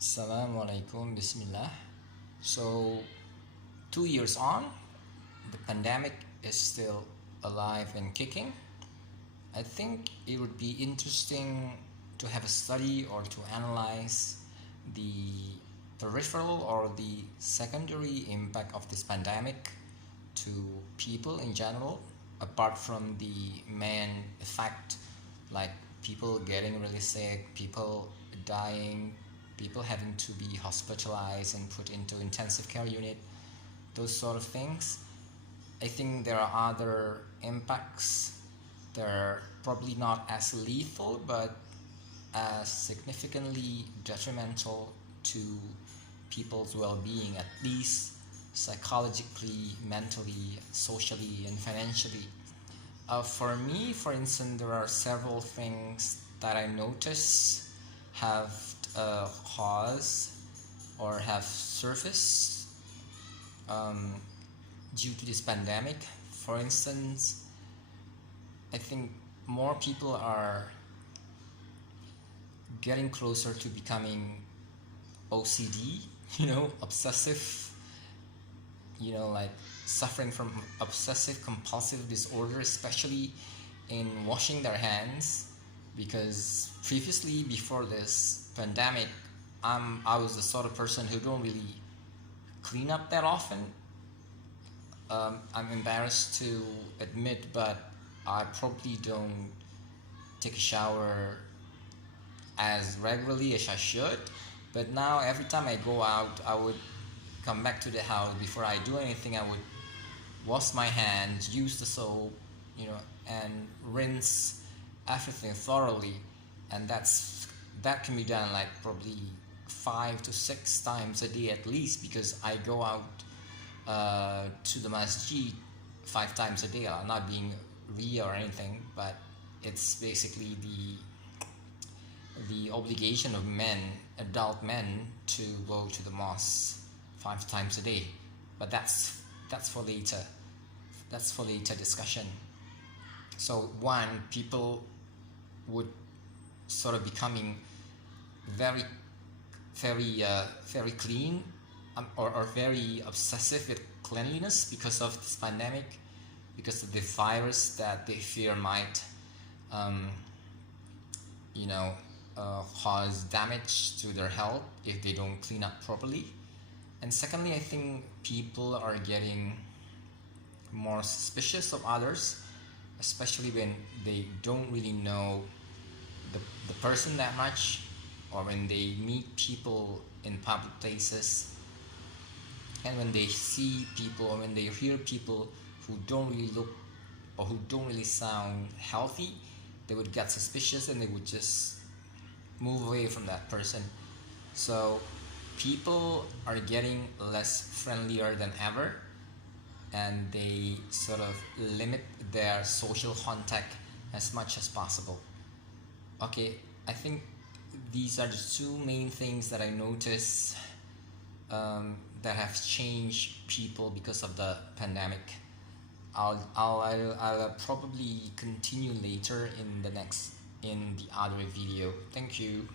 Assalamu alaikum, bismillah. So, 2 years on, the pandemic is still alive and kicking. I think it would be interesting to have a study or to analyze the peripheral or the secondary impact of this pandemic to people in general, apart from the main effect, like people getting really sick, people dying, people having to be hospitalized and put into intensive care unit, those sort of things. I think there are other impacts. They're probably not as lethal, but as significantly detrimental to people's well-being, at least psychologically, mentally, socially, and financially. For me, for instance, there are several things that I notice have caused or have surfaced um, due to this pandemic. For instance, I think more people are getting closer to becoming OCD, obsessive, like suffering from obsessive compulsive disorder, especially in washing their hands. Because previously, before this pandemic, I was the sort of person who don't really clean up that often. I'm embarrassed to admit, but I probably don't take a shower as regularly as I should. But now, every time I go out, I would come back to the house. Before I do anything, I would wash my hands, use the soap, and rinse everything thoroughly. And that can be done like probably 5 to 6 times a day at least, because I go out to the masjid 5 times a day. I'm not being Ria or anything, but it's basically the obligation of men, adult men, to go to the mosque 5 times a day. But that's for later. That's for later discussion. So one, people would sort of becoming very, very clean, or very obsessive with cleanliness because of this pandemic, because of the virus that they fear might, um, you know, cause damage to their health if they don't clean up properly. And secondly, I think people are getting more suspicious of others, especially when they don't really know the person that much, or when they meet people in public places, and when they see people or when they hear people who don't really look or who don't really sound healthy, they would get suspicious and they would just move away from that person. So people are getting less friendlier than ever, and they sort of limit their social contact as much as possible. Okay, I think these are the two main things that I notice, that have changed people because of the pandemic. I'll probably continue later in the other video. Thank you.